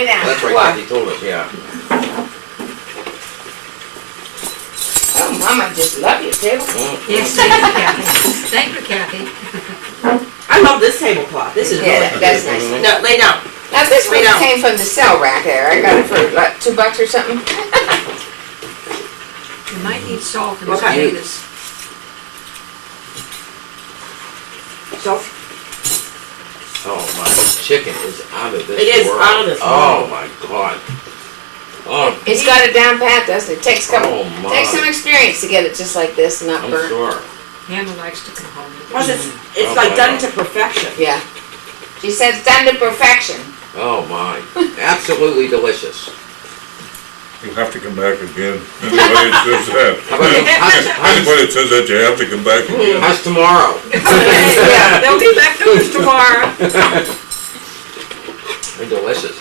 lay down. That's right, What? Cathy told us, yeah. Oh, Mama just love your table. Yes, thank you, Cathy. Thank you, Cathy. I love this tablecloth. This is Yeah, really that's nice. No, lay down. Now this one Lay down. came from the cell rack there. I got it for like $2 or something. You might need salt in the Okay. potatoes. So Oh, my chicken is out of this It is world. out of this Oh, world. my God. Oh, He's got it down pat, doesn't it? Takes oh my. takes some experience to get it just like this, not I'm burnt. sure. Hannah likes to come home. plus it's Oh, like my done God. to perfection. Yeah. She said it's done to perfection. Oh, my. Absolutely delicious. You have to come back again. Anybody that says that. How about Anybody that says that, you have to come back again. how's tomorrow? Yeah, they'll be back to us tomorrow. They're delicious.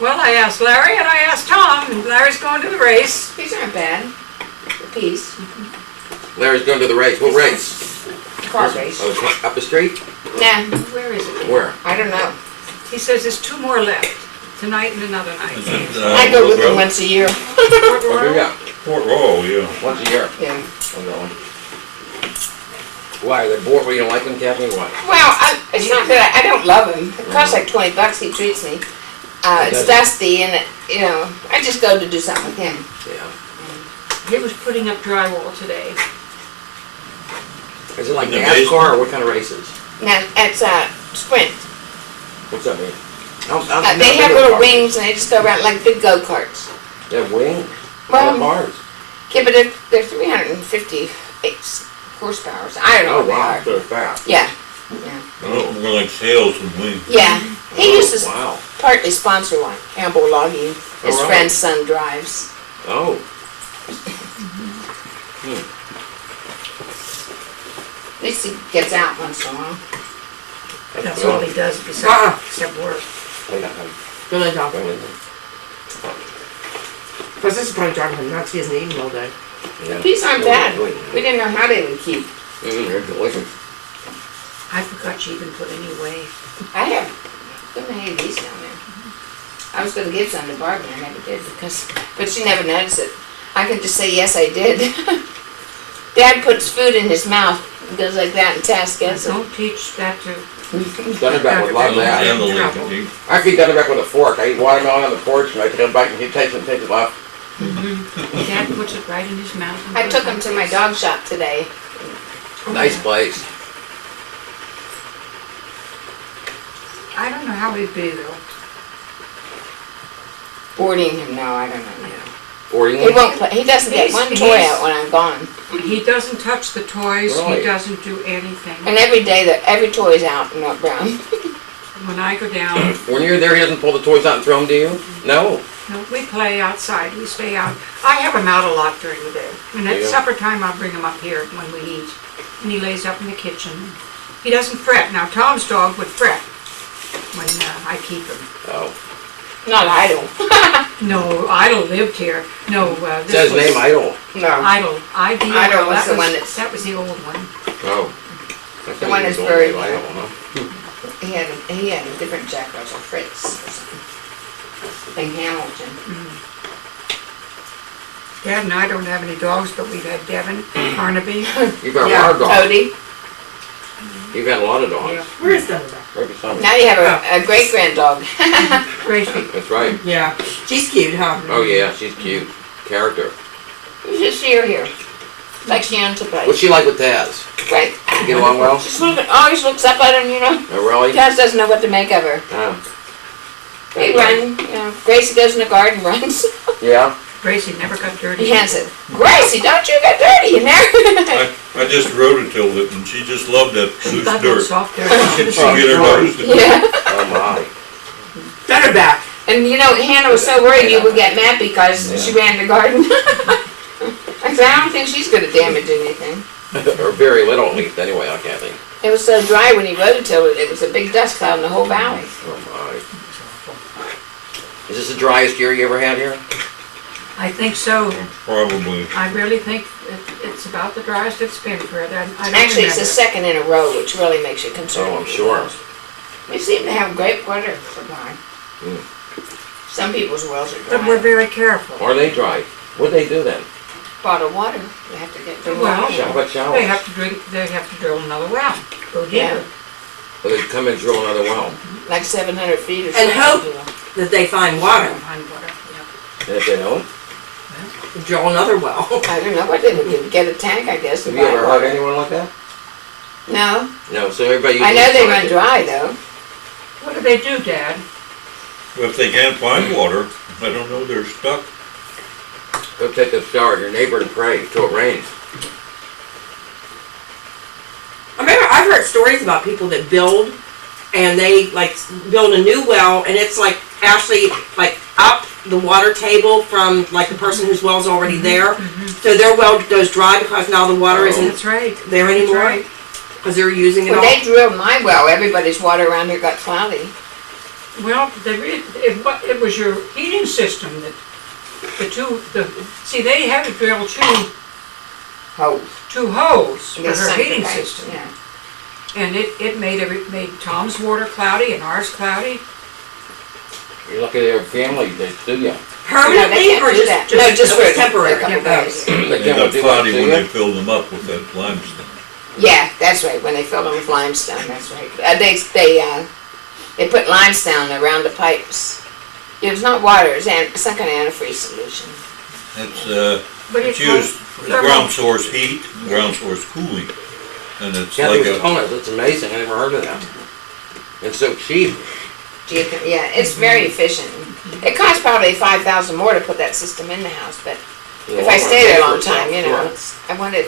Well, I asked Larry and I asked Tom, and Larry's going to the race. These aren't bad. The peas. Larry's going to the race. What race? Car race. Oh, it's up the street? Nah, Where is it? Where? I don't know. He says there's 2 more left, tonight and another night. Is it, I go with them Roosevelt? once a year. Fort Oh, Royal? yeah. Fort Royal, yeah. Once a year. Yeah. I'm going. Why? They're bored? You don't like them, Cathy? Why? Well, it's not that I don't love him. It costs like $20. He treats me. It's dusty, and you know, I just go to do something with him. Yeah. He was putting up drywall today. Is it like In the NASCAR or what kind of races? Now it's sprint. What's that mean? They have little wings, and they just go around like big go karts. They have wings? Well, cars? yeah, but they're 350 horsepower. I don't know Oh, what they wow. are. They're fast. Yeah. Oh, more like sails and wings. Yeah. He used to Wow. partly sponsor one. Amble Logging. His right. friend's son drives. Oh. At least he gets out once in a while. That's all he does besides except work. Wait, I'm Go lay down. going Plus this is probably driving him nuts. He hasn't eaten all day. Yeah. These aren't bad. We didn't know how they would keep. They're delicious. I forgot she even put any away. I have so many of these down there. I was going to give some to Barbara, and I never did but she never noticed it. I could just say, yes, I did. Dad puts food in his mouth and goes like that and Tess gets it. Don't teach that to... Thunderback would love that. And the link can eat. I feed Thunderback with a fork. I eat watermelon on the porch and I take a bite and he takes it and takes it off. Dad puts it right in his mouth. and I goes took like him to this. my dog shop today. Nice place. I don't know how he'd be though. Boarding him, no, I don't know. Boarding He won't play. He doesn't get He's- one toy he's- out when I'm gone. He doesn't touch the toys, Really? he doesn't do anything. And every day that every toy's out and not brown. When I go down, When you're there, he doesn't pull the toys out and throw them to you? No. no, we play outside, we stay out. I have him out a lot during the day. And at Yeah. supper time, I'll bring him up here when we eat. And he lays up in the kitchen. He doesn't fret. Now, Tom's dog would fret when I keep him. Oh. Not idle. No, Idle lived here. No, It this says was... name Idol. No. Idle. I-D-O-L. Idle was That the one that's- That was the old one. Oh. That's The not one even that's going buried name now. Idol, huh? He had a different Jack Russell, Fritz or something. In Hamilton. Dad and I don't have any dogs, but we've had Devin, Carnaby. You've got a Yeah, lot of dogs. Cody. You've got a lot of dogs. Yeah. Where is Thunderback? Right beside me. Now you have a great grand dog. Gracie. That's right. Yeah. She's cute, huh? Oh yeah, she's cute. Character. You should see her here. Like she owns a What's place. she like with Taz? Right. You get along well? She always looks up at him, you know. Oh really? Taz doesn't know what to make of her. Oh. They run, you know. Gracie goes in the garden and runs. Yeah? Gracie never got dirty. He hands it. Gracie, don't you get dirty in there? I just rototilled it and she just loved that loose Got that dirt. soft dirt. You should have She'd seen get it. her nose to Yeah. Oh my. Thunderback. And you know, Hannah was so worried you would get mad because she ran the garden. I said, I don't think she's going to damage anything. Or very little at least anyway, I can't think. It was so dry when he rototilled it, it was a big dust cloud in the whole valley. Oh my. Is this the driest year you ever had here? I think so. probably. I really think it's it's about the driest it's been for it. I don't Actually, it's remember. the second in a row, which really makes you concerned. Oh, I'm sure. We seem to have great water supply. Mm. Some people's wells are But we're dry. very careful. Are they dry? What'd they do then? Bottled water, you have to get from Well, water. How about showers? They have to drill another well, go Yeah. deeper. Well, they'd come and drill another well. Like 700 feet or something. And hope that they find water. Behind water, yeah. And if they don't, Drill another well. I don't know what they would do, get a tank, I guess. have and you buy ever water. heard anyone like that? No, No, so everybody. I know they usually run dry though. What do they do, Dad? Well, if they can't find water, I don't know, they're stuck. Go take a shower at your neighbor and pray till it rains. I remember I've heard stories about people that build and they like build a new well and it's like actually like up the water table from like the person whose well's already there. So their well goes dry because now the water Oh. isn't That's right. there That's anymore right. because they're using it When all. they drilled my well, everybody's water around here got cloudy. Well, it was your heating system that, see, they had to drill Oh, two holes for they her sunk the heating pipe, system. yeah. And it made Tom's water cloudy and ours cloudy. You're lucky they're family, they do ya. No, Permanently they can't or do just, that. just, No, just for a temporary? couple Temporary. days. They They can't got do that cloudy to when ya. they filled them up with that limestone. Yeah, that's right, when they filled them with limestone, that's right. They put limestone around the pipes. It's not water, it's some kind of antifreeze solution. It's, But it's it used goes- for ground source heat, ground source cooling. And it's Cathy like was a, telling us, it's amazing, I never heard of that. It's so cheap. Yeah, it's very efficient. It costs probably $5,000 more to put that system in the house, but if I stay there a long time, you know, I wanted,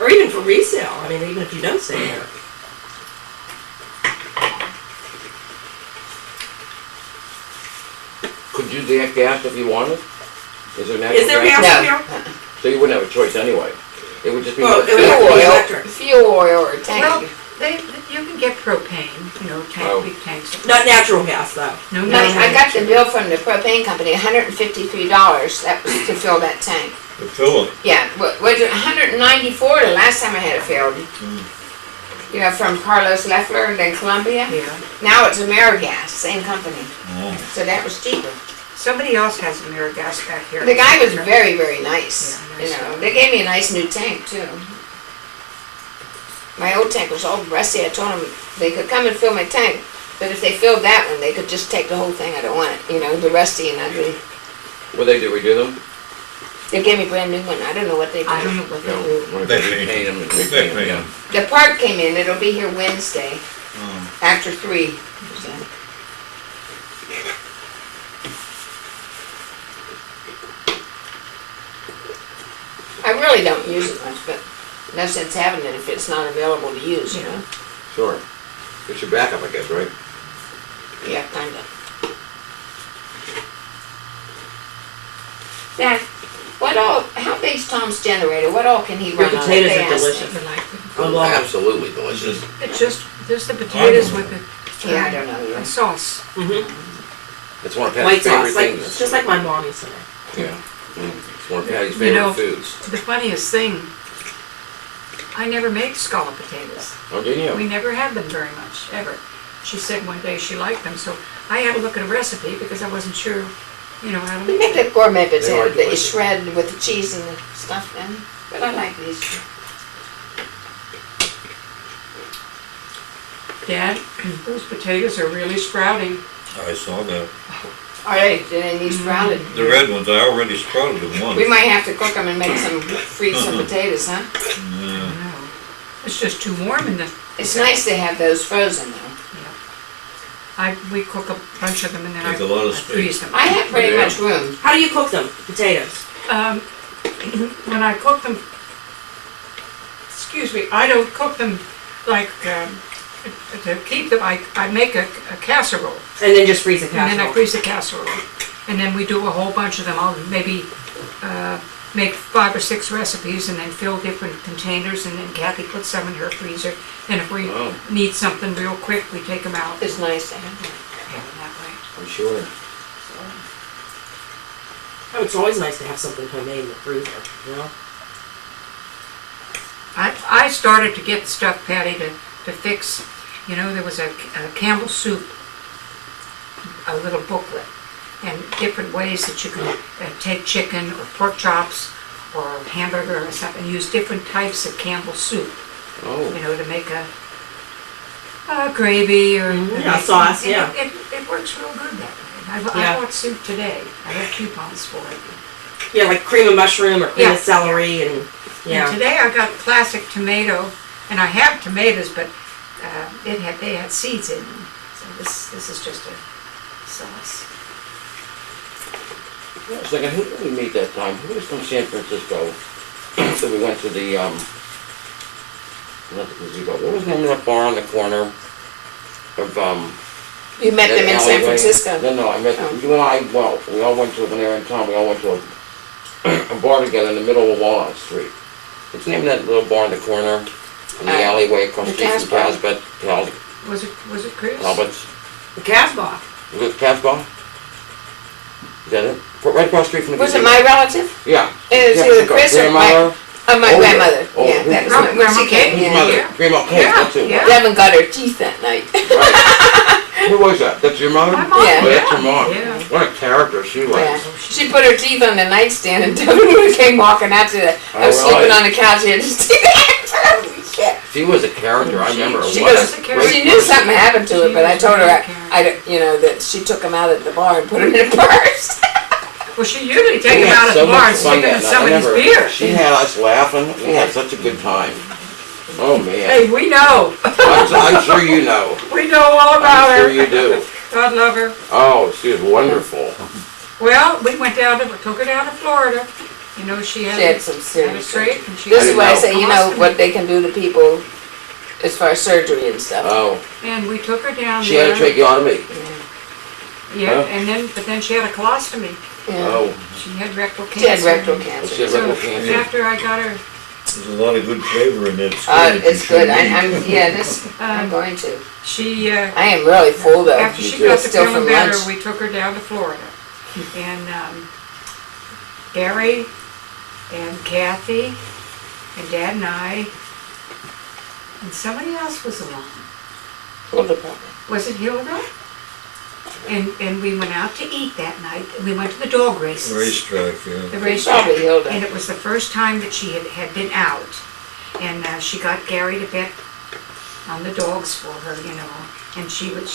Or even for resale. I mean, even if you don't stay there. Could you get gas if you wanted? Is there natural Is there gas? gas No. up here? So you wouldn't have a choice anyway. It would just be Well, more it would have fuel to be oil, electric. fuel oil or a Well, tank. you can get propane, Oh. big tanks. Not natural gas though. No, No, I got the bill from the propane company, $153, that was to fill that tank. to fill it. Yeah, was it 194 the last time I had it filled? You know, from Carlos Leffler and then Columbia. Yeah. Now it's AmeriGas, same company, Oh. so that was cheaper. Somebody else has a mirror gas back here. The guy was very, very nice. Yeah, You nice know, guy. they gave me a nice new tank too. My old tank was all rusty. I told them they could come and fill my tank, but if they filled that one, they could just take the whole thing. I don't want it. You know, the rusty and ugly. What they do, redo them? They gave me a brand new one. I don't know what they did. I don't know what they No, do. what if They they paint repaint them and They repaint them, paint yeah. 'em. The part came in. It'll be here Wednesday after 3. I really don't use it much, but no sense having it if it's not available to use, you know? Sure. It's your backup, I guess, right? Yeah, kinda. Dad, how big's Tom's generator? What all can he Your run on it? potatoes They are asked me. delicious. I like it. I love it. Absolutely delicious. It's just the potatoes with the Yeah, I don't know. Yeah. and sauce. It's one of White Patty's favorite sauce, like, things. it's just like my mom used to make. Yeah. It's one of Patty's You know- favorite foods. The funniest thing, I never make scallop potatoes. Oh, didn't We you? never had them very much, ever. She said one day she liked them, so I had to look at a recipe because I wasn't sure, how to We make make the gourmet They are potato that you delicious. shred with the cheese and the stuff in, but I like these. Dad, those potatoes are really sprouting. I saw that. All right, did they need sprouted? The red ones, I already sprouted them once. We might have to cook them and make freeze some potatoes, huh? Yeah. No, it's just too warm in the. It's nice to have those frozen though. We cook a bunch of them and then There's a lot of I freeze them. I have pretty Yeah. much room. How do you cook them? Potatoes. When I cook them, I don't cook them like to keep them. I make a casserole. And then just freeze a And then I casserole. freeze the casserole. And then we do a whole bunch of them. I'll maybe make 5 or 6 recipes and then fill different containers, and then Cathy puts some in her freezer. And if we Oh. need something real quick, we take them out. It's nice to have that. That way. I'm sure. Oh, it's always nice to have something homemade in the freezer, you know? I started to get stuff, Patty, to fix. You know, there was a Campbell soup, a little booklet, and different ways that you can take chicken or pork chops or hamburger or something, use different types of Campbell soup, Oh, you know, to make a gravy or Yeah, sauce, and yeah. It works real good that way. Yeah. I bought soup today. I have coupons for it. Yeah, like cream of mushroom or cream Yeah. of celery and, And yeah. today I got classic tomato, and I have tomatoes, but they had seeds in them. So this is just a sauce. I was thinking, who did we meet that time? Who was from San Francisco? So we went to the, not the gazebo, what was the name of that bar on the corner of, You met them in San alleyway? Francisco. No, I met, Oh. you and I, well, we all went to, when they were in town, we all went to a bar together in the middle of Walnut Street. What's the name of that little bar in the corner, in the alleyway across the street from Casbah. Was it Chris? Talbot's? The Casbah. Is it Casbah? Is that it? Right across the street from the Was it gazebo. my relative? Yeah. It's Yeah, either Chris or my, grandmother. my Oh, grandmother. oh, Yeah, who- that was oh, my, when Grandma she came. Kate? Whose Yeah. mother? Yeah. Grandma Kate, Yeah, that's who it yeah. was. Devin got her teeth that night. Right. Who was that? That's your mother? My mom, Yeah. Oh, that's your mom. Yeah. What a character she was. Yeah. She put her teeth on the nightstand and Devin when he came walking out to the, I was Oh, really? sleeping on the couch, he had his teeth out. Holy shit. She was a character, I remember her. She What a goes, great she knew person. something happened to her, She but I was told her, very you know, that she took him out at the bar and put him in a purse. Well, she usually take We him had out at so the bar much and fun stick him in that night. I somebody's remember beer. She had us laughing. We Yeah. had such a good time. Oh, man. Hey, we know. I'm sure you know. We know all about I'm sure her. you do. God love her. Oh, she was wonderful. Well, we went down to, took her down to Florida. You know, she had She had some had a serious. straight and she This had is didn't why I know. say, you know, what they can do to people as far as surgery and stuff. Oh, And we took her down she had there. a tracheotomy. Yeah, Huh? but then she had a colostomy. Yeah. Oh, She had rectal cancer. She had rectal she cancer. had So rectal cancer. after I got her, There's a lot of good flavor in that steak. It's good. You should eat. Yeah, I'm going to. she, I am really full though. after she too. got to Still feeling from better, lunch. we took her down to Florida. And Gary and Cathy and Dad and I and somebody else was along. Hilda probably. Was it Hilda? And we went out to eat that night. We went to the dog races. Racetrack, yeah. The racetrack. Probably Hilda. And it was the first time that she had been out. And she got Gary to bet on the dogs for her, you know. And she had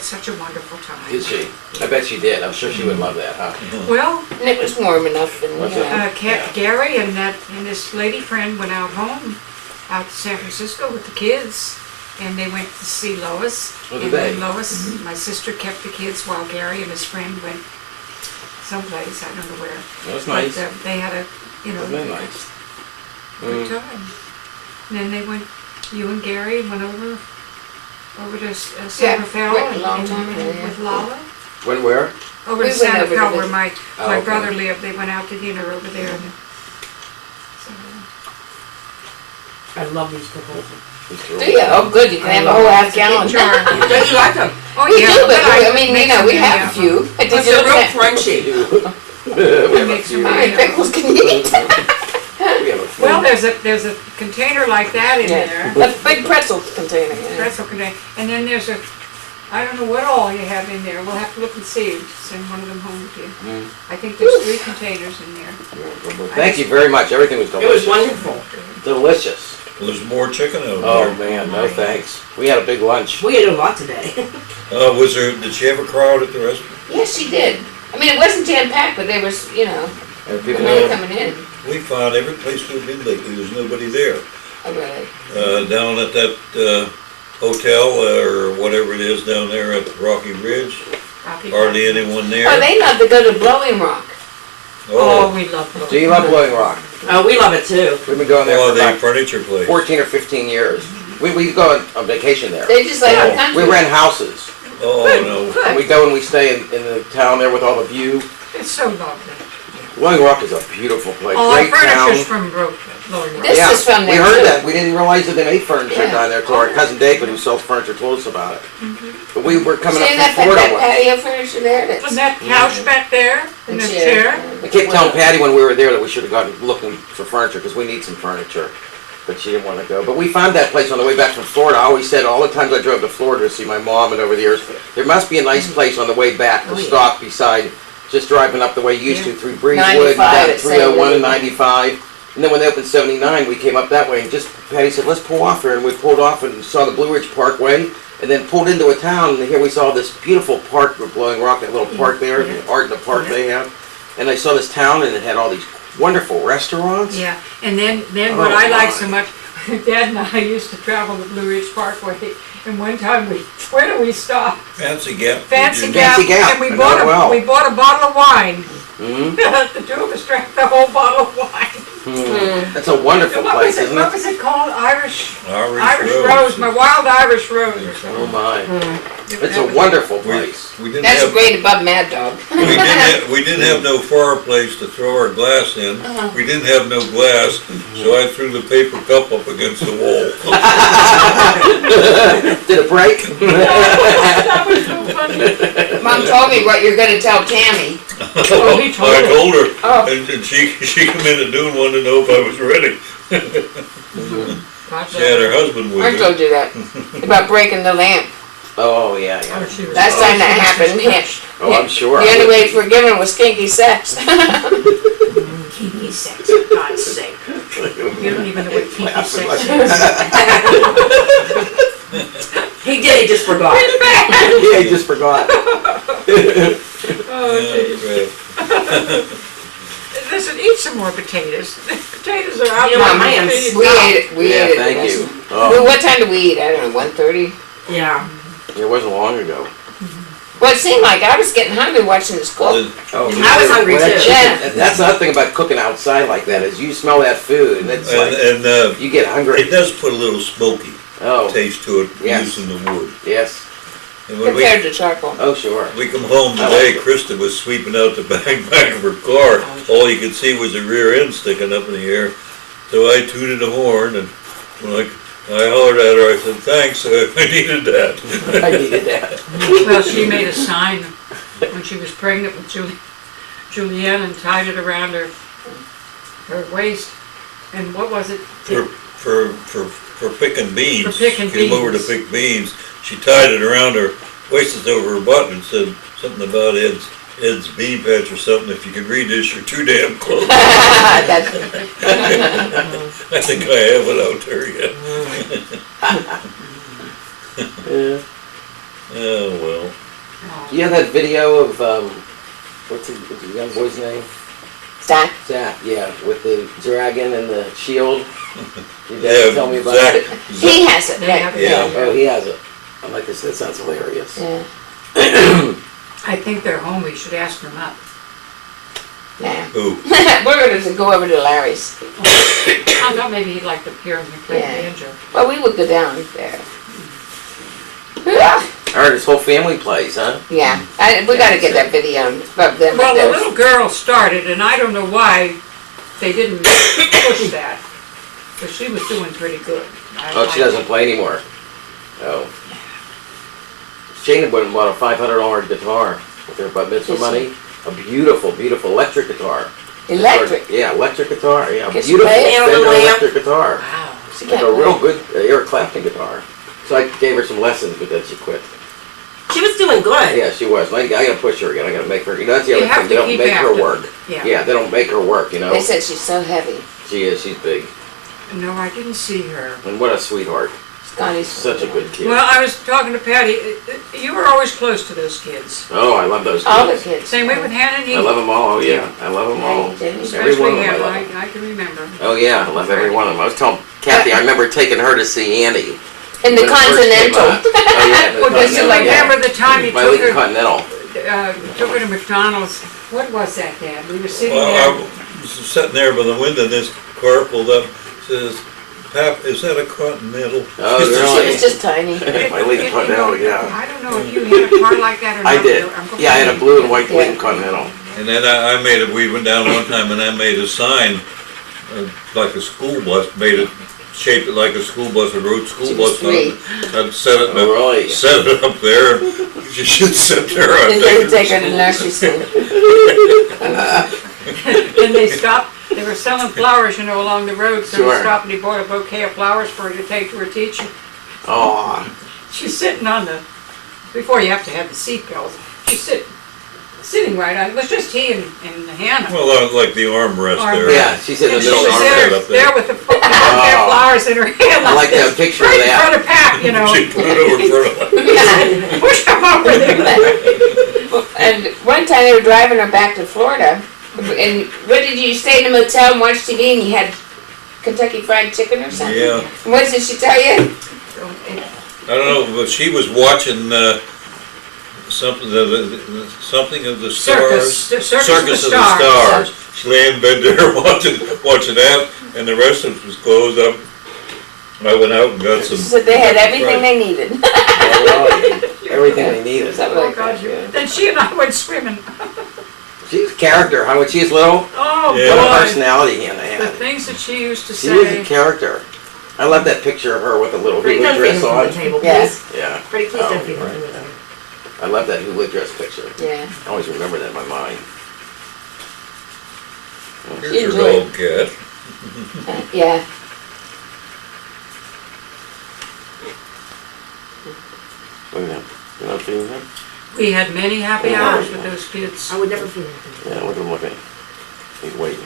such a wonderful time. Did she? I bet she did. I'm sure she would love that, huh? Well, And it was warm enough and, What's you know. that? Gary and this lady friend went out home, out to San Francisco with the kids. And they went to see Lois. Oh, did And they? then Lois, my sister, kept the kids while Gary and his friend went someplace, I don't know where. That was nice. But they had a, you know, That was very nice. good Mm. time. And then they went, you and Gary went over to Santa Fe went a long time ago, yeah. with Lala. When, where? Over We to went Santa over to Fe where visit. my Oh, okay. brother lived. They went out to dinner over there. And, so, I love these pickles. Do you? Oh, good. You can have a whole half gallon. jar. Don't you like them? Oh, We yeah, do, but I mean, make you know, some we have a yum. few. Did But you they're look real at crunchy. We make some how many yum. pickles can you eat? We have a few. Well, there's a container like that in Yeah, there. a big pretzel container. Yeah. Pretzel container. And then there's I don't know what all you have in there. We'll have to look and see. Send one of them home with you. Mm. I think there's 3 containers in there. Thank you very much. Everything was It was delicious. wonderful. Delicious. Well, there's more chicken out Oh, there. man, no thanks. We had a big lunch. We ate a lot today. Did she have a crowd at the restaurant? Yes, she did. I mean, it wasn't jam packed, but there was, you know, And people, money coming in. We found every place we've been lately, there's nobody there. Oh, really? Down at that hotel or whatever it is down there at Rocky Ridge, Rocky hardly Mountain. anyone there. Oh, they love to go to Blowing Rock. Oh, we love those. do you love Blowing Rock? Oh, we love it too. We've been going there Oh, for the about furniture place. 14 or 15 years. We go on vacation there. They just like Oh, the country. We rent houses. Oh, no. And we go and we stay in the town there with all the view. It's so lovely. Blowing Rock is a beautiful place. All our Great town. furniture's from Blowing Rock. This Yeah, is from we there, heard too. that. We didn't realize that they made furniture Yeah. down there. So our cousin David, who sells furniture, told us about it. But we were coming See up that, from Florida that once. patio furniture there? That's, And that couch back there, and the chair. I kept telling Patty when we were there that we should have gone looking for furniture because we need some furniture. but she didn't want to go. But we found that place on the way back from Florida. I always said all the times I drove to Florida to see my mom and over the years, there must be a nice place on the way back to Oh, yeah. stop beside just driving up the way you used to through Breezewood, 95 down at 301 and 79. 95. And then when they opened 79, we came up that way and just, Patty said, let's pull off here. And we pulled off and saw the Blue Ridge Parkway and then pulled into a town. And here we saw this beautiful park with Blowing Rock, that little park there, Yeah. the art in the park they have. And I saw this town and it had all these wonderful restaurants. Yeah, and then Oh, what I like my. so much, Dad and I used to travel the Blue Ridge Parkway, and one time where do we stop? Fancy Gap. Fancy Virginia. Gap, Fancy Gap, and we I know bought it well. we bought a bottle of wine. Mhm. The two of us drank the whole bottle of wine. That's a wonderful place, isn't What it? was it called? Irish Irish Rose, my wild Irish Rose or Oh something. my, it's That a was- wonderful We, place. we didn't That's have, great above Mad Dog. we didn't have no fireplace to throw our glass in. We didn't have no glass, so I threw the paper cup up against the wall. Did it break? That was so funny. Mom told me what you're gonna tell Tammy. Oh, he told I her. told her, Oh. and she come in at noon, wanted to know if I was ready. Gosh, She had her husband I with her. told you that, about breaking the lamp. Oh, yeah, oh, yeah. she was- Last time that happened, Oh, I'm sure. the only way it's forgiven was kinky sex. Kinky sex, for God's sake. You don't even know what kinky sex is. He did, he just forgot. Yeah, I just forgot. Oh, geez. Yeah, Listen, eat some more potatoes. Potatoes are out You know what, there. my hands- We ate it, we Yeah, ate it. thank Yes. you. Well, Oh, what time did we eat? I don't know, 1:30? Yeah. it wasn't long ago. Well, it seemed like I was getting hungry watching this cook. Then- Oh, I was hungry that too. chicken- Yeah. That's the other thing about cooking outside like that is you smell that food and it's like, And you get it hungry. does put a little smoky Oh, taste to it Yes. using the wood. yes. And when Compared to charcoal. Oh, sure. we come home I today, like it. Krista was sweeping out the back of her car. All you could see was the rear end sticking up in the air. So I tooted a horn and when I hollered at her, I said, thanks, I needed that. I needed that. Well, she made a sign when she was pregnant with Julianne and tied it around her waist. And what was it? For picking beans. For picking Came over to beans. pick beans. She tied it around her waist, it's over her butt, and said something about Ed's bean patch or something. If you can read this, you're too damn close. That's, I think I have it out there yet. Yeah. Oh, well. Do you have that video of, what's the young boy's name? Zach. Zach, yeah, with the dragon and the shield. Your Yeah, dad tell me about Zach- it. He has it, They right? have it. Yeah. Oh, he has it. I'm like, this, that sounds hilarious. Yeah. I think they're home. We should ask them up. Nah. Who? We're gonna go over to Larry's. I thought maybe he'd like to hear me play Yeah. banjo. Well, we would go down there. Yeah. I heard his whole family plays, huh? Yeah, we gotta get that video of them. Well, the there. little girl started, and I don't know why they didn't push that, because she was doing pretty good. Oh, she doesn't play anymore. Oh. Shana went and bought a $500 guitar with her bat mitzvah Yes, money. A beautiful, beautiful electric guitar. Electric. Yeah, electric guitar. Yeah, Can she beautiful play it on the Fender lamp? electric guitar. Wow. She Like can't a real play. good Eric Clapton guitar. So I gave her some lessons, but then she quit. She was doing good. Yeah, she was. I gotta push her again. I gotta make her. You know, that's the You other have thing. They to don't keep make her after work. them. Yeah. Yeah, they don't make her work. You know. They said she's so heavy. She is. She's big. No, I didn't see her. And what a sweetheart. Scotty's Such a good kid. Well, I was talking to Patty. You were always close to those kids. Oh, I love those all the kids. kids. Same way with Hannah and I Eve. love them all. Oh yeah, I love them all. Yeah, Jenny. Every one Especially of them. I Hannah, love 'em. I can remember. Oh yeah, I love every one of them. I was telling Kathy, I remember taking her to see Annie. In the when it first came Continental. out. Oh yeah, the Well, does you Continental, yeah. remember the time you My took Lincoln her, Continental. took her to McDonald's? What was that, Dad? We were sitting Well, there. I was sitting there by the window and this car pulled up, says, Pap, is that a Continental? Oh, She really? was just tiny. My Lincoln Continental, yeah. I don't know if you had a car like that or not. I did. I'm Yeah, I had a blue and white Yeah. Lincoln Continental. And then I made it, we went down one time and I made a sign, like a school bus, made it, shaped it like a school bus, a road school She was bus. And I'd set it, Oh, really? set it up there, you should sit there. I'd And they would take her to nursery school. And they stopped, they They were selling flowers, you know, along the road, so he Sure. stopped and he bought a bouquet of flowers for her to take to her teacher. Aw, She's sitting on the, before you have to have the seat belts, she's sitting right on, it was just he and Hannah. Well, like the armrest there. yeah, she's in the And she middle was of arm the up there there. with the bouquet of flowers in her hand. I like that picture of Right in that. front of Pat, you know. She put it over in front of her. Pushed him over there. And one time they were driving her back to Florida, and what did you stay in a motel and watch TV and you had Kentucky Fried Chicken or something? Yeah, What did she tell you? I don't know, but she was watching, something of the Circus, stars. the Circus Circus of the of Stars. the Stars. She lay in bed there watching that, and the rest of it was closed up. I went out and got some. So they had everything they needed. Everything they needed. Something Oh, like God, that. then she and I went swimming. She's a character, huh? When she was little, Oh, Yeah. what a boy. personality Hannah The had. things that she used to She was a say. character. I love that picture of her with the little Pretty hula don't feed him dress from on. the table, Yes. please. Yeah. Pretty please Oh, don't feed him right. from the table. I love that hula dress picture. Yeah. I always remember that in my mind. Here's your Enjoy. dog, Cat. Yeah. Look at him. You not feeling him? We had many happy Yeah. hours with those kids. I would never feed him. Yeah, look at him looking. He's waiting.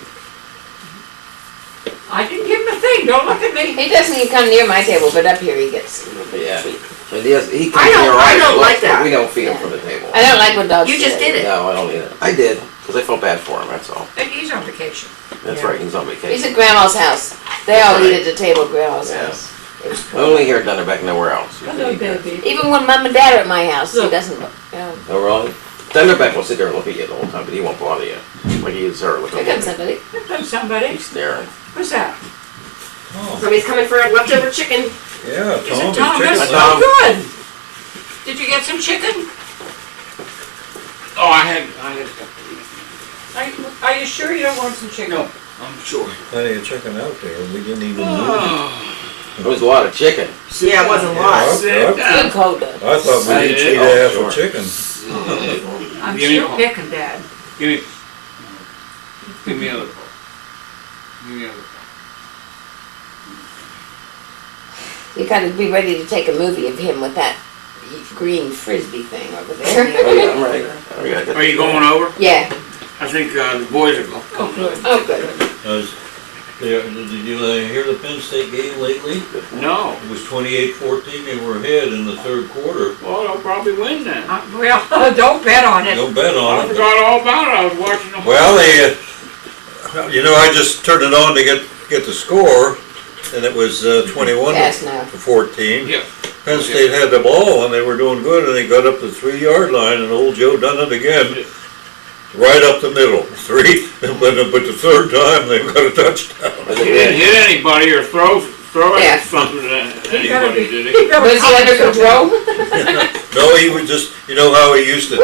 I didn't give him a thing, don't look at me. He doesn't even come near my table, but up here he gets a little bit Yeah. of treat. And he I comes don't- near I our don't look, like but that. we don't feed him Yeah. from the table. I don't like when dogs You just do that. did it. No, I don't either. I did, because I felt bad for him, that's all. And he's on vacation. That's Yeah. right, he's on vacation. He's at Grandma's house. They all Right. eat at the table at Grandma's Yeah. house. It was I cool. only hear Dunderbeck, nowhere else. Hello, baby. Even when Mom and Dad are at my house, he Look. doesn't look. Yeah. Oh, really? Dunderbeck will sit there and look at you the whole time, but he won't bother you. Like he is her looking Here at comes you. somebody. Here comes somebody. He's staring. Who's that? Oh, Somebody's coming for leftover chicken. yeah, Is it Tom, Tom? his That's chicken. Tom. so good. Did you get some chicken? Oh, I had Are you sure you don't want some chicken? No, I'm sure. Plenty of chicken out there, we didn't even move. Oh, There was a lot of chicken. Yeah, it wasn't a lot. sit Good down. cold though. I thought we Right. each ate Oh, half sure. a chicken. I'm Give me still one. picking, Dad. Give me. Give me other part. Give me other part. You gotta be ready to take a movie of him with that green frisbee thing over there. Oh, yeah, I'm ready. Oh, yeah, Are you going over? Yeah. I think the boys are Oh, going. good. Oh, good. Did you hear the Penn State game lately? No. It was 28-14, they were ahead in the third quarter. Well, they'll probably win then. Well, don't bet on it. No bet on I it. forgot all about it. I was watching the. Well, they, I just turned it on to get the score, and it was 21 Yes, no. to 14. Yeah. Penn State had the ball, and they were doing good, and they got up the 3-yard line, and old Joe done it again, right up the middle. 3, but the third time they got a touchdown. He didn't hit anybody or throw Yeah. it something at He better anybody, be- did he? Was he under control? No, he was just, how he used to,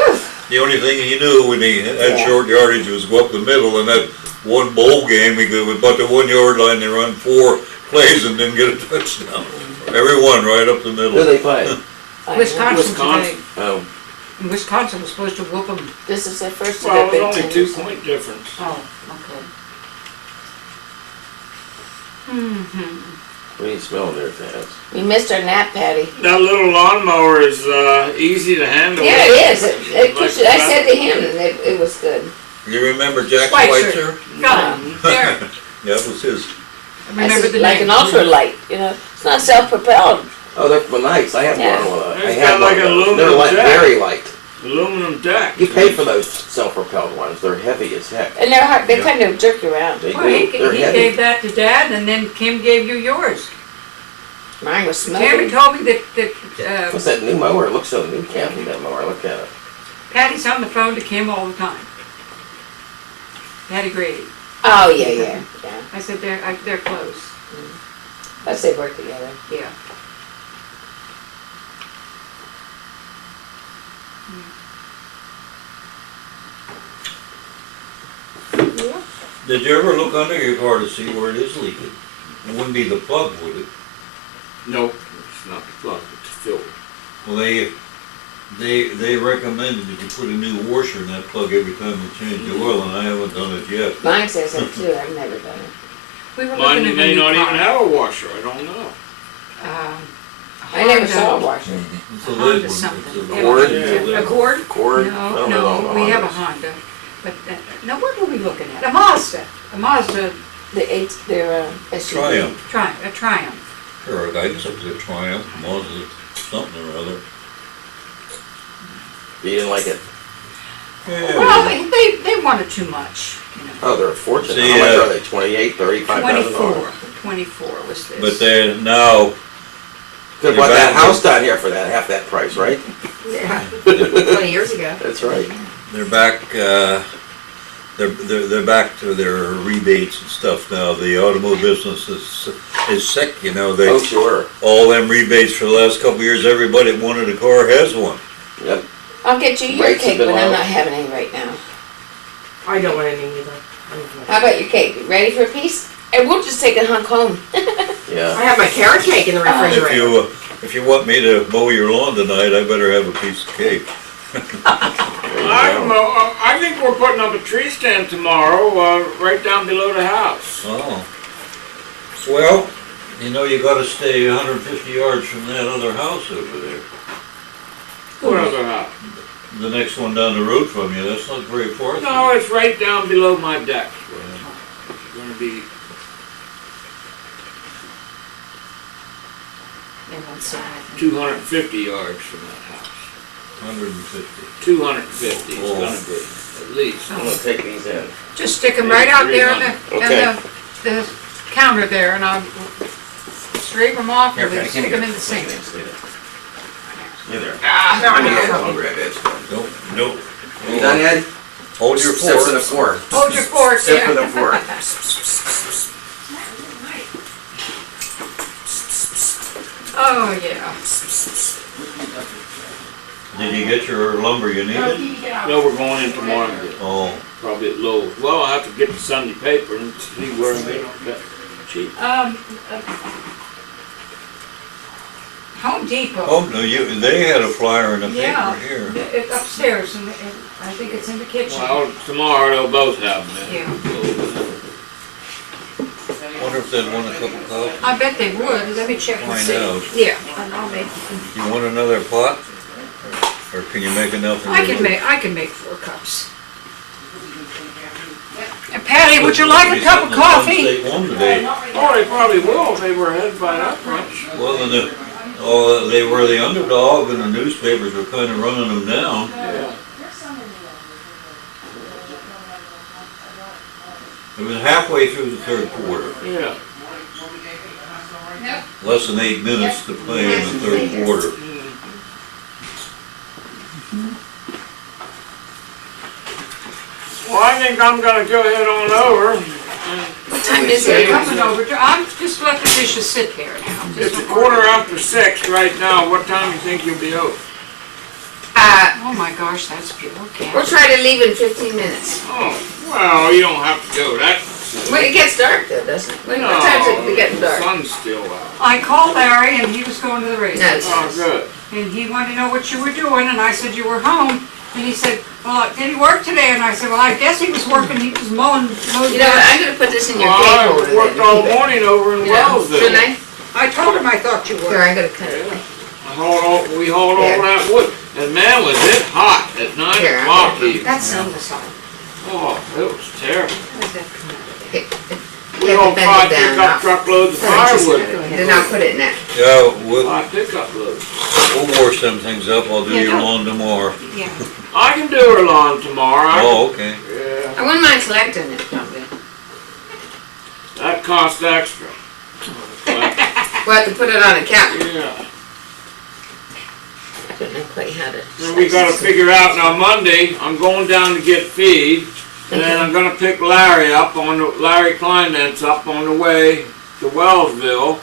the only thing he knew when he had Yeah. short yardage was go up the middle, and that one bowl game, he go about the 1-yard line, they run 4 plays and didn't get a touchdown. Every one right up the Who middle. they play? Wisconsin today. Wisconsin. Oh, And Wisconsin was supposed to whoop them. This is their first of Well, their it was Big only Ten. 2-point difference. Oh, okay. Mm-hmm. what are you smelling there, Taz? We missed our nap, Patty. That little lawnmower is easy to handle. Yeah, it is. It pushed it. I said to him, it was good. You remember Jack Schweitzer. Schweitzer? Got him. There. That was his. I I remember said, the like name. an ultralight, you know. It's not self-propelled. Oh, they're nice. I have Yeah. one. I It's have got like one an of those. aluminum They're light, jack. very light. Aluminum deck. You pay for those self-propelled ones. They're heavy as heck. And they're hard. They Yeah. kind of jerk you around. They Well, he do. They're he heavy. gave that to Dad, and then Kim gave you yours. Mine was Tammy smoking. told me that What's that new mower? It looks so new, Cathy, that mower. Look at it. Patty's on the phone to Kim all the time. Patty Grady. Oh, yeah, yeah. I said they're close. Let's say work together. Yeah. Did you ever look under your car to see where it is leaking? It wouldn't be the plug, would it? Nope, it's not the plug, it's the filter. Well, they recommended that you put a new washer in that plug every time you change the oil, and I haven't done it yet. Mine says that too, I've never done it. We were Mine looking at a may new not even car. have a washer, I don't know. I never saw a washer. It's a Honda lid one. something. It's a Yeah. Cord? A Accord? Cord? No, we have a Honda. But, now what were we looking at? A Mazda. A Mazda They're SUV. Triumph. A Triumph. Sure, I guess it's a Triumph, Mazda, something or other. You didn't like it? Well, they wanted too much, you know. Oh, they're a fortune. See, How much uh, are they? 28, 35,000 dollars. 24 was this. But they're now, Could have bought that house down here for that, half that price, right? Yeah. 20 years ago. That's right. they're back, they're back to their rebates and stuff now. The automobile business is sick, you know, Oh, sure. all them rebates for the last couple of years, everybody that wanted a car has one. Yep. I'll get you your Rates have cake, been but I'm low. not having any right now. I don't want any either. How about your cake? You ready for a piece? And we'll just take a hunk home. Yeah. I have my carrot cake in the refrigerator. If you want me to mow your lawn tonight, I better have a piece of cake. I think we're putting up a tree stand tomorrow, right down below the house. Oh. Well, you know, you gotta stay 150 yards from that other house over there. What other house? The next one down the road from you, that's not very far. No, it's right down below my deck. It's gonna be, They won't say anything. 250 yards from that house. 150. 250 it's Oh. gonna be, at least. I'm gonna take these in. Just stick them right out there in Okay. the counter there, and I'll scrape them off Here, and Penny, we'll give me stick them your- in the sink. You're there. No, Give me no. that one, grab it. Nope. You done, Ed? Hold your Except for the fork. fork. Hold your fork, Except for yeah. the fork. Oh, yeah. Did you get your lumber you needed? No, we're going in tomorrow, and get- Oh, probably at Lowe's. Well, I'll have to get the Sunday paper and see where I'm getting that cheap. Home Depot. oh, no, they had a flyer in the Yeah, paper here. it's upstairs, and I think it's in the kitchen. Well, tomorrow they'll both have them. Yeah. Wonder if they'd want a cup of coffee. I bet they would. Let me check and Find see. out. Yeah, and I'll make. You want another pot? Or can you make enough? I can make 4 cups. And Patty, would you like a cup of coffee? State one today. Oh, they probably will if they were ahead by that much. Well, then they were the underdog, and the newspapers were kind of running them down. Yeah. It was halfway through the third quarter. Yeah. Less than 8 minutes to play in the third quarter. Well, I think I'm gonna go ahead on over. and- What time is They're it? coming over. I'm just let the dishes sit there now. It's a 1:15 right now. What time do you think you'll be over? Oh my gosh, that's beautiful. We'll try to leave in 15 minutes. Oh, well, you don't have to go that. Well, it gets dark though, doesn't it? What time's it getting The dark? sun's still out. I called Larry and he was going to the races. Nice. Oh, good. And he wanted to know what you were doing, and I said you were home. And he said, well, did he work today? And I said, well, I guess he was working, he was mowing. You know what, I'm gonna put this in your cake Well, holder. I worked all morning over in You know, Wellsville. shouldn't I? I told him I thought you Here, were. I'm gonna cut it. We hauled all that wood. And man, was it hot at 9 Here, o'clock even. That's Selma's home. Oh, it was terrible. Where's that come out of? Here. We You have hauled to bend 5 it down. pickup truckloads of firewood. Then I'll put it in that. Yeah, we'll 5 pickup loads. wash them things up. I'll do Yeah, your don't- lawn tomorrow. Yeah. I can do her lawn tomorrow. Oh, okay. Yeah, I wouldn't mind collecting it, probably. that costs extra. But, We'll have to put it on a counter. yeah. I don't know quite how to. And we gotta figure out now Monday, I'm going down to get feed. And then I'm gonna pick Larry Kleinentz up on the way to Wellsville.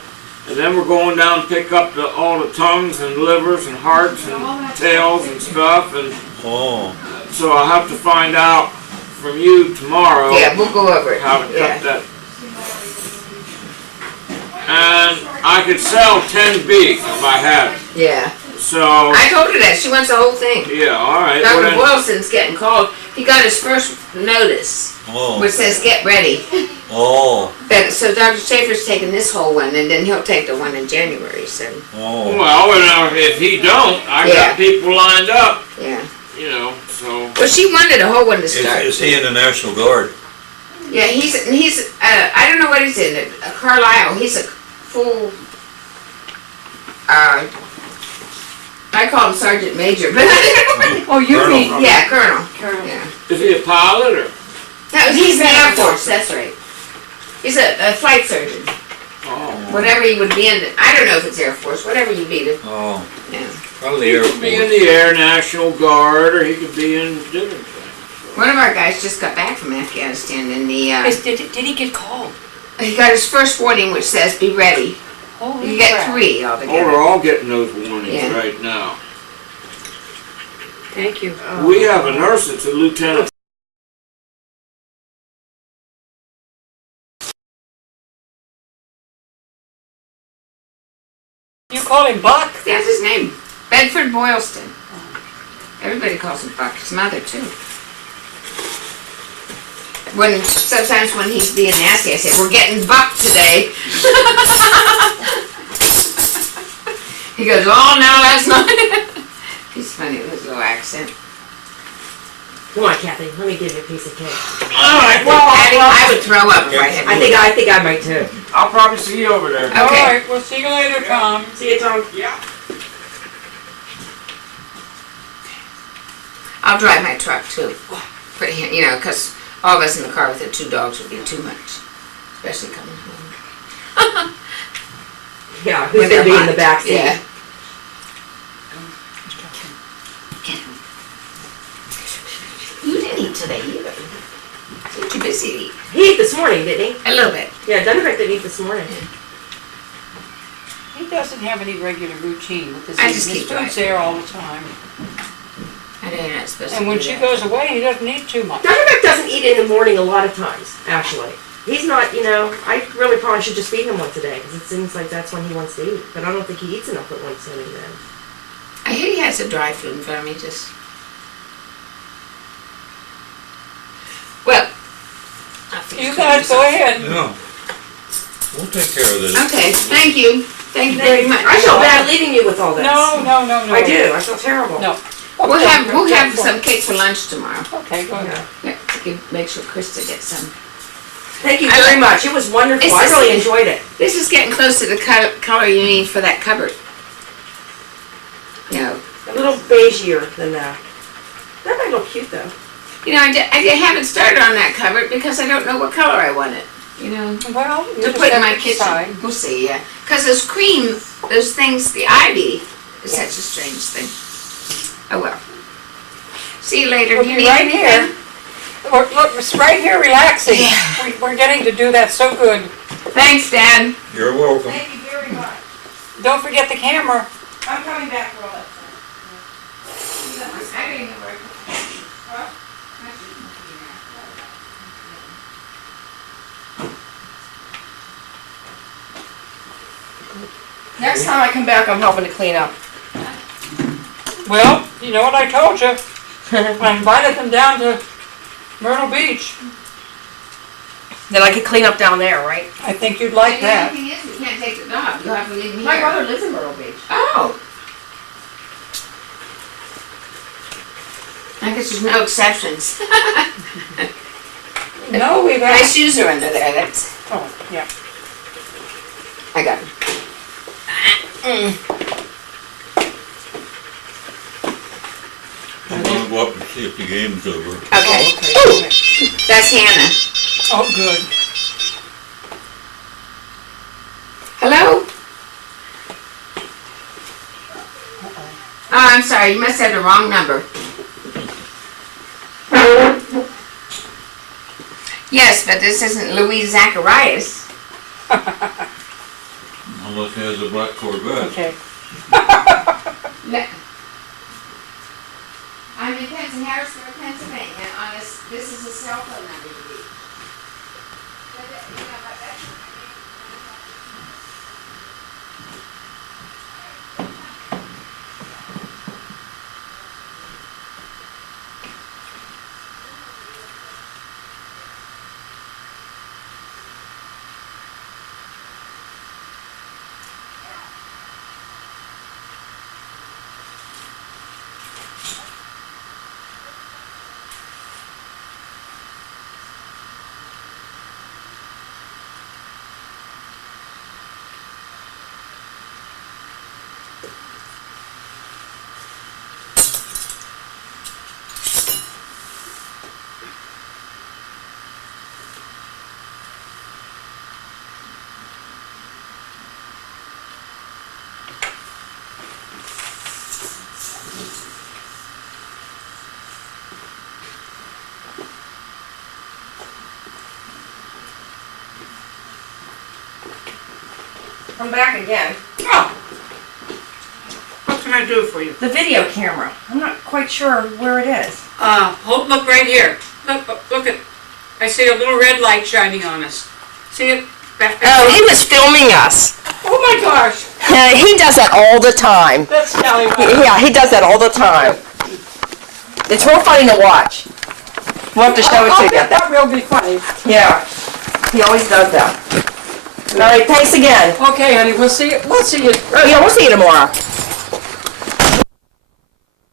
And then we're going down to pick up all the tongues and livers and hearts and tails and stuff. And Oh, so I'll have to find out from you tomorrow Yeah, we'll go over it. how to cut Yeah. that. And I could sell 10 beef if I had it. Yeah. So, I told her that. She wants the whole thing. yeah, all right. Well, Dr. then- Boylston's getting called. He got his first notice, Oh, which says get ready. oh, So Dr. Schaefer's taking this whole one, and then he'll take the one in January. So oh. Well, if he don't, I Yeah. got people lined up, yeah. you know, so. Well, she wanted a whole one to start. Is he in the National Guard? Yeah, he's I don't know what he's in. Carlisle. He's a full. I call him Sergeant Major, but Oh, you Colonel. mean, yeah, Colonel. Colonel. Yeah. Is he a pilot or? No, he's in the Air Force. That's right. He's a flight surgeon. Oh. Whatever he would be in. I don't know if it's Air Force. Whatever you be to. Oh, Yeah. probably He the Air could be in Force. the Air National Guard, or he could be in different things. One of our guys just got back from Afghanistan, and Did he get called? he got his first warning, which says "Be ready." Holy You get crap. 3 Oh, altogether. we're all getting those warnings Yeah. right now. Thank you. We have a nurse that's a lieutenant. You call him Buck? That's his name, Bedford Boylston. Everybody calls him Buck. His mother too. Sometimes when he's being nasty, I say, "We're getting Buck today." He goes, "Oh no, that's not." He's funny with his little accent. Come on, Kathy, let me give you a piece of cake. All right, Patty, I would throw up if I had. I think I might too. I'll probably see you over there. All Okay. right, we'll see you later, Tom. See you, Tom. Yeah. I'll drive my truck too, for him, you know, because all of us in the car with the 2 dogs would be too much, especially coming home. Yeah, who's When gonna they're be in the hot. back seat? Yeah. You didn't eat today either. You're too busy to eat. He ate this morning, didn't he? A little bit. Yeah, Dunderbeck didn't eat this morning. He doesn't have any regular routine with his I eating. just His keep food's driving. there all the time. I know you're not supposed to And when do she that. goes away, he doesn't eat too much. Dunderbeck doesn't eat in the morning a lot of times, actually. He's not, you know, I really probably should just feed him once a day, because it seems like that's when he wants to eat. But I don't think he eats enough at once sitting then. I hear he has some dry food in front of me, just. Well. I'll fix You it guys go myself. ahead. Yeah. We'll take care of this. Okay, thank you. Thank you very much. I feel bad leaving you with all this. No. I do, I feel terrible. No. We'll have Go. some cake for lunch tomorrow. Okay, go ahead. Yeah. Yeah, make sure Krista gets some. Thank you I very like- much. It was wonderful. It's I just- really enjoyed it. This is getting close to the color you need for that cupboard. No. A little beigeier than that. That might look cute though. You know, I haven't started on that cupboard because I don't know what color I want it. You know, Well, you to just put in have my to kitchen. decide. We'll see, yeah. Because those cream, those things, the ivy is such a strange thing. Oh well. See you later. We'll Do you be need right anything? here. Look, it's right here relaxing. Yeah. We're getting to do that so good. Thank Dad. You're welcome. Thank you very much. Don't forget the camera. I'm coming back for all that. I didn't know where. Next time I come back, I'm helping to clean up. Well, you know what I told you. I invited them down to Myrtle Beach. Then I could clean up down there, right? I think you'd like that. The only thing is, we can't take the dog. You'll have to leave me My here. brother lives in Myrtle Beach. Oh. I guess there's no exceptions. No, we've My asked. shoes are under there. That's. Oh, yeah. I got them. I'm gonna go up and see if the game's over. Okay. Okay. That's Hannah. Oh, good. Hello? Oh, I'm sorry. You must have the wrong number. Yes, but this isn't Louise Zacharias. Unless he has a black Corvette. Okay. No. I'm in Harrisburg, Pennsylvania. On this is a cell phone number to be. But, you know, but that's not my name. Come back again. Oh. What can I do for you? The video camera. I'm not quite sure where it is. Look right here. Look at, I see a little red light shining on us. See it? Oh, he was filming us. Oh my gosh. He does that all the time. That's scallywag. Yeah, he does that all the time. It's real funny to watch. We'll have to show it to you. That will be funny. Yeah, he always does that. All right, thanks again. Okay, honey, we'll see you. Oh, yeah, we'll see you tomorrow.